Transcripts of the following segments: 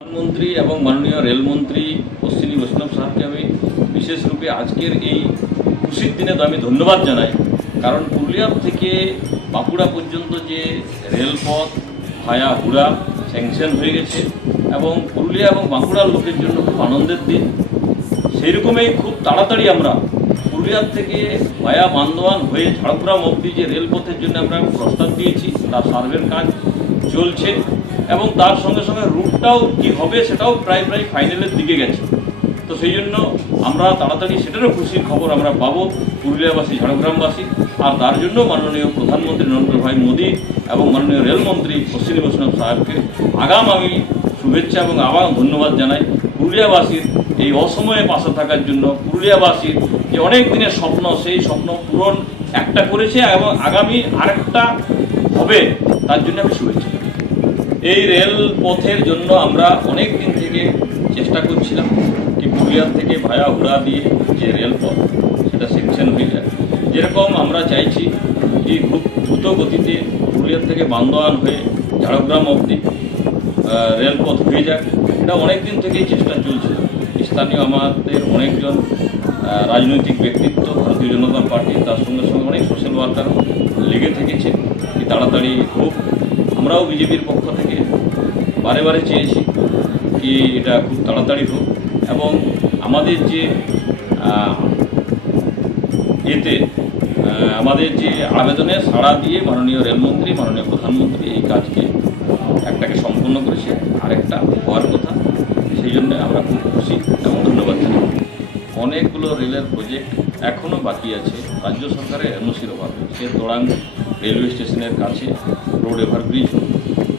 প্রধানমন্ত্রী এবং মাননীয় রেলমন্ত্রী অশ্বিনী বৈষ্ণব সাহেবকে আমি বিশেষ রূপে আজকের এই খুশির দিনে তো আমি ধন্যবাদ জানাই। কারণ পুরুলিয়া থেকে বাঁকুড়া পর্যন্ত যে রেলপথ ভায়া হুড়া স্যাংশন হয়ে গেছে এবং পুরুলিয়া এবং বাঁকুড়ার লোকের জন্য খুব আনন্দের দিন। সেই রকমই খুব তাড়াতাড়ি আমরা পুরুলিয়ার থেকে ভায়া বান্দোয়ান হয়ে ঝাড়গ্রাম অবধি যে রেলপথের জন্য আমরা প্রস্তাব দিয়েছি, তার সার্ভের কাজ চলছে এবং তার সঙ্গে সঙ্গে রুটটাও কী হবে সেটাও প্রায় ফাইনালের দিকে গেছে। তো সেই জন্য আমরা তাড়াতাড়ি সেটারও খুশির খবর আমরা পাবো পুরুলিয়াবাসী, ঝাড়গ্রামবাসী। আর তার জন্য মাননীয় প্রধানমন্ত্রী নরেন্দ্র ভাই মোদী এবং মাননীয় রেলমন্ত্রী অশ্বিনী বৈষ্ণব সাহেবকে আগাম আমি শুভেচ্ছা এবং আবার ধন্যবাদ জানাই। পুরুলিয়াবাসীর এই অসময়ে পাশে থাকার জন্য, পুরুলিয়াবাসীর যে অনেক দিনের স্বপ্ন, সেই স্বপ্ন পূরণ একটা করেছে এবং আগামী আরেকটা হবে, তার জন্য আমি শুভেচ্ছা। এই রেলপথের জন্য আমরা অনেক দিন থেকে চেষ্টা করছিলাম কি পুরুলিয়ার থেকে ভায়া হুড়া দিয়ে যে রেলপথ সেটা সেকশন হয়ে যায়। যেরকম আমরা চাইছি কি খুব দ্রুত গতিতে পুরুলিয়ার থেকে বান্দোয়ান হয়ে ঝাড়গ্রাম অবধি রেলপথ হয়ে যাক, এটা অনেক দিন থেকেই চেষ্টা চলছিল। স্থানীয় আমাদের অনেকজন রাজনৈতিক ব্যক্তিত্ব, ভারতীয় জনতা পার্টি, তার সঙ্গে সঙ্গে অনেক সোশ্যাল ওয়ার্কারও লেগে থেকেছে কি তাড়াতাড়ি হোক। আমরাও বিজেপির পক্ষ থেকে বারে চেয়েছি কি এটা খুব তাড়াতাড়ি হোক এবং আমাদের যে আমাদের যে আবেদনে সাড়া দিয়ে মাননীয় রেলমন্ত্রী, মাননীয় প্রধানমন্ত্রী এই কাজকে একটাকে সম্পন্ন করেছে, আরেকটা হওয়ার কথা। সেই জন্য আমরা খুব খুশি এবং ধন্যবাদ জানাই। অনেকগুলো রেলের প্রজেক্ট এখনও বাকি আছে রাজ্য সরকারের এনওসির অভাবে। সে তোড়াং রেলওয়ে স্টেশনের কাছে রোড ওভারব্রিজ হোক,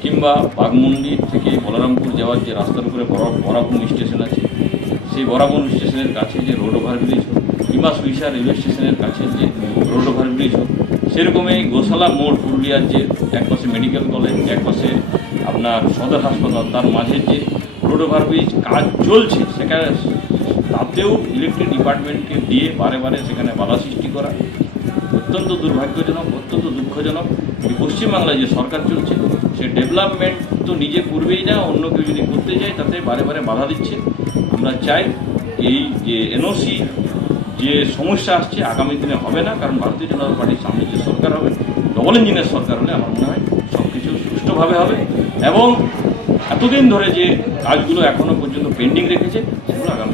কিংবা বাঘমুন্ডি থেকে বলরামপুর যাওয়ার যে রাস্তার উপরে বরাবন স্টেশন আছে, সেই বরাবন স্টেশনের কাছে যে রোড ওভারব্রিজ হোক, কিংবা সুইসা রেলওয়ে স্টেশনের কাছে যে রোড ওভারব্রিজ হোক। সেরকমই গোশালা মোড়, পুরুলিয়ার যে একপাশে মেডিকেল কলেজ, একপাশে আপনার সদর হাসপাতাল, তার মাঝে যে রোড ওভারব্রিজ কাজ চলছে, সেখানে তাতেও ইলেকট্রিক ডিপার্টমেন্টকে দিয়ে বারে সেখানে বাধা সৃষ্টি করা অত্যন্ত দুর্ভাগ্যজনক, অত্যন্ত দুঃখজনক। এই পশ্চিমবাংলায় যে সরকার চলছে, সে ডেভেলপমেন্ট তো নিজে করবেই না, অন্য কেউ যদি করতে যায় তাতে বারে বাধা দিচ্ছে। আমরা চাই এই যে এনওসি যে সমস্যা আসছে আগামী দিনে হবে না, কারণ ভারতীয় জনতা পার্টির সামনে যে সরকার হবে, ডবল ইঞ্জিনের সরকার হলে আমার মনে হয় সব কিছু সুষ্ঠুভাবে হবে এবং এতদিন ধরে যে কাজগুলো এখনও পর্যন্ত পেন্ডিং রেখেছে সেগুলো আগামী